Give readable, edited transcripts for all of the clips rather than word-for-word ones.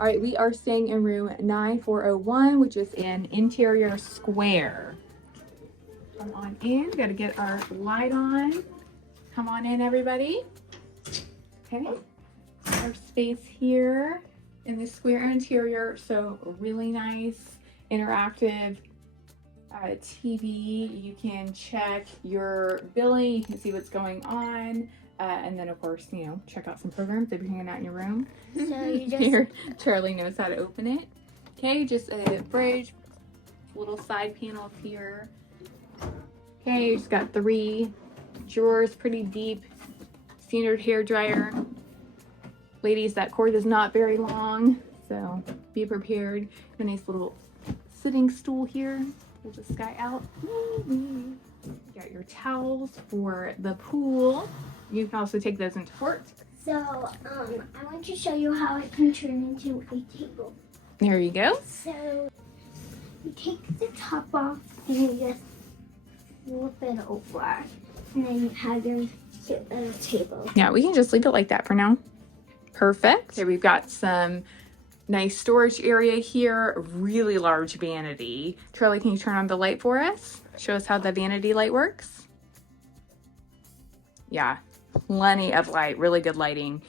All right, we are staying in room 9401, which is an interior square. Come on in. Got to get our light on. Come on in, everybody. Okay. Our space here in the square interior. So really nice, interactive TV. You can check your billing. You can see what's going on. And then, of course, you know, check out some programs if you're hanging out in your room. So you just... Here, Charlie knows how to open it. Okay, just a fridge, little side panel here. Okay, you just got 3 drawers, pretty deep, standard hair dryer. Ladies, that cord is not very long, so be prepared. A nice little sitting stool here. Pull this guy out. You got your towels for the pool. You can also take those into port. So, I want to show you how it can turn into a table. There you go. So, you take the top off and you just flip it over. And then you have your cute little table. Yeah, we can just leave it like that for now. Perfect. Okay, we've got some nice storage area here. Really large vanity. Charlie, can you turn on the light for us? Show us how the vanity light works. Yeah, plenty of light, really good lighting.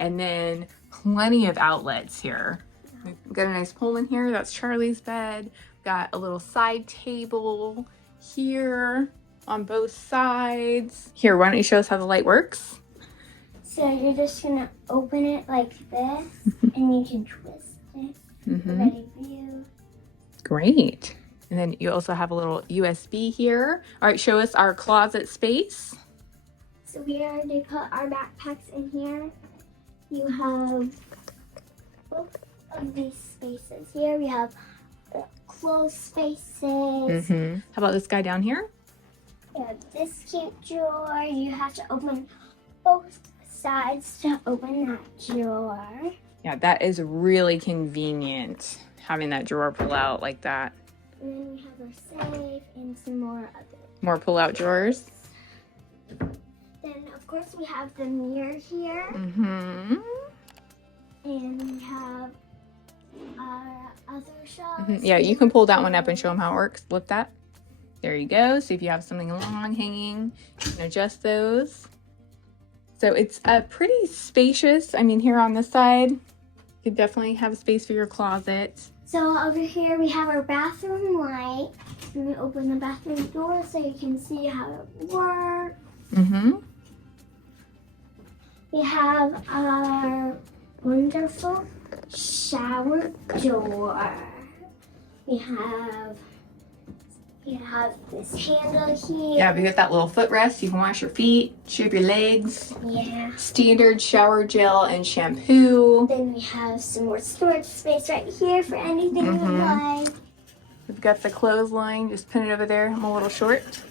And then plenty of outlets here. We've got a nice pole in here. That's Charlie's bed. Got a little side table here on both sides. Here, why don't you show us how the light works? So you're just gonna open it like this, and you can twist it. Ready view. Great. And then you also have a little USB here. All right, show us our closet space. So we already put our backpacks in here. You have both of these spaces here. We have clothes spaces. How about this guy down here? We have this cute drawer. You have to open both sides to open that drawer. Yeah, that is really convenient, having that drawer pull out like that. And then we have our safe and some more pull-out drawers. Then, of course, we have the mirror here. And we have our other shelves. Yeah, you can pull that one up and show them how it works. Lift that. There you go. So if you have something long hanging, you can adjust those. So it's pretty spacious. I mean, here on this side, you could definitely have space for your closet. So over here we have our bathroom light. And we open the bathroom door so you can see how it works. We have our wonderful shower door. We have this handle here. Yeah, we got that little footrest. You can wash your feet, shape your legs. Yeah. Standard shower gel and shampoo. Then we have some more storage space right here for anything you would like. We've got the clothesline. Just put it over there. I'm a little short.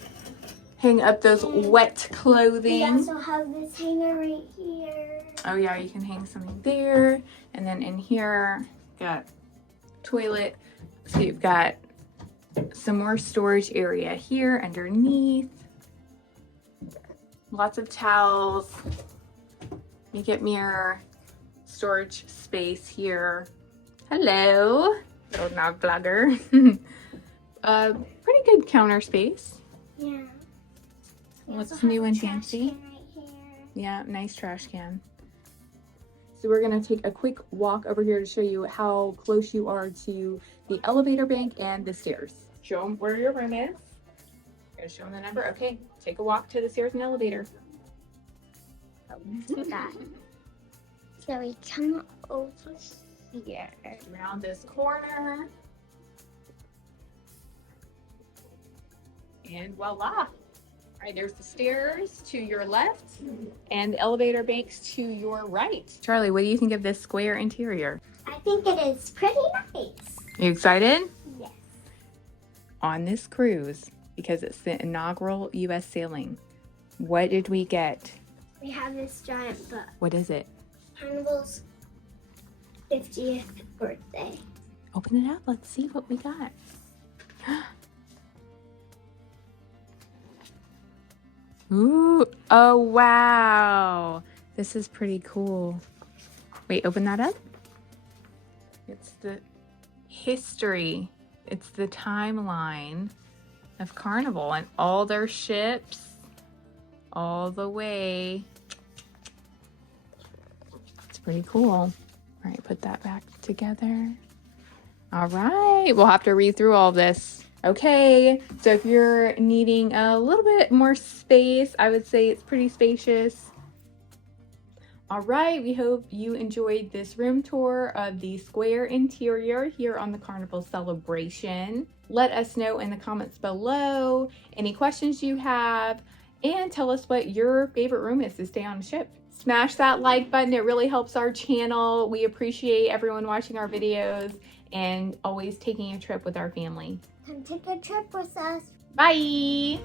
Hang up those wet clothing. We also have this hanger right here. Oh yeah, you can hang something there. And then in here, got toilet. So you've got some more storage area here underneath. Lots of towels. Makeup mirror. Storage space here. Hello, little nog vlogger. Pretty good counter space. Yeah. What's new and fancy? Right, yeah, nice trash can. So we're gonna take a quick walk over here to show you how close you are to the elevator bank and the stairs. Show them where your room is. Gonna show them the number. Okay, take a walk to the stairs and elevator. So we come over here. Around this corner. And voila. All right, there's the stairs to your left and the elevator banks to your right. Charlie, what do you think of this square interior? I think it is pretty nice. You excited? Yes. On this cruise, because it's the inaugural U.S. sailing, what did we get? We have this giant book. What is it? Carnival's 50th birthday. Open it up. Let's see what we got. Ooh, oh wow. This is pretty cool. Wait, open that up. It's the history. It's the timeline of Carnival and all their ships all the way. It's pretty cool. All right, put that back together. All right, we'll have to read through all this. Okay, so if you're needing a little bit more space, I would say it's pretty spacious. All right, we hope you enjoyed this room tour of the square interior here on the Carnival Celebration. Let us know in the comments below any questions you have, and tell us what your favorite room is to stay on a ship. Smash that like button, it really helps our channel. We appreciate everyone watching our videos and always taking a trip with our family. Come take a trip with us. Bye!